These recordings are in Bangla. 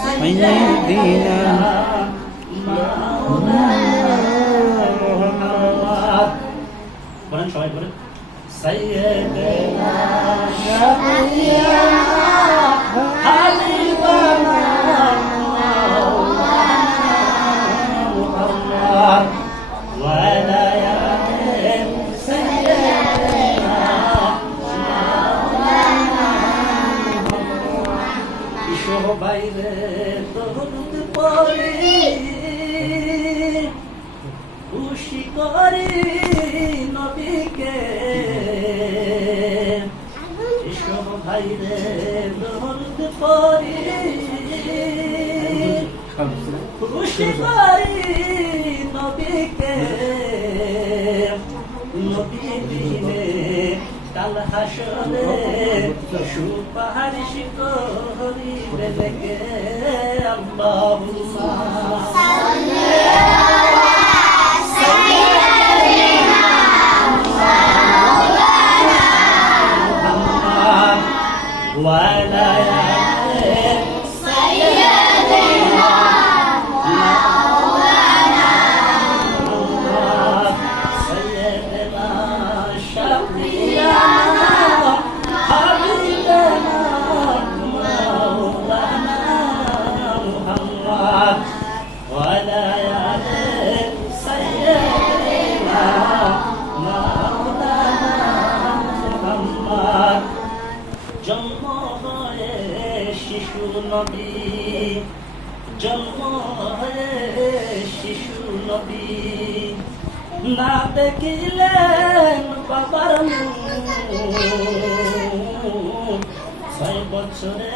সাইয়্যিদিনা মুহাম্মদ বলেন সবাই বলেন সাইয়্যিদিনা শাফিয়ানা হাবিবানা মুহাম্মদ ওয়া আলা আলিহি সাইয়্যিদিনা বাইরে দরুদ পড়ি খুশি করি নবীকে এসব ভাইরে দরুদ পড়ি খুশি করি নবীকে নবী দিনে কাল হাসরে সুপারিশ করিবে লেগে আল্লাহুম্মা সাল্লি আলা সাইয়্যিদিনা মাওলানা মুহাম্মদ ওয়া আলা আলি সাইয়্যিদিনা মাওলানা মুহাম্মদ সাইয়্যিদিনা শাফিয়ানা হাবিবানা মাওলানা মুহাম্মদ ওয়া আলা আলি সাইয়্যিদিনা মাওলানা মুহাম্মদ জন্ম হয়ে শিশু নবী জন্ম হয়ে শিশু নবী না দেখিলেন বাবার মুখ 6 বছরে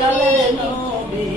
কালে নবী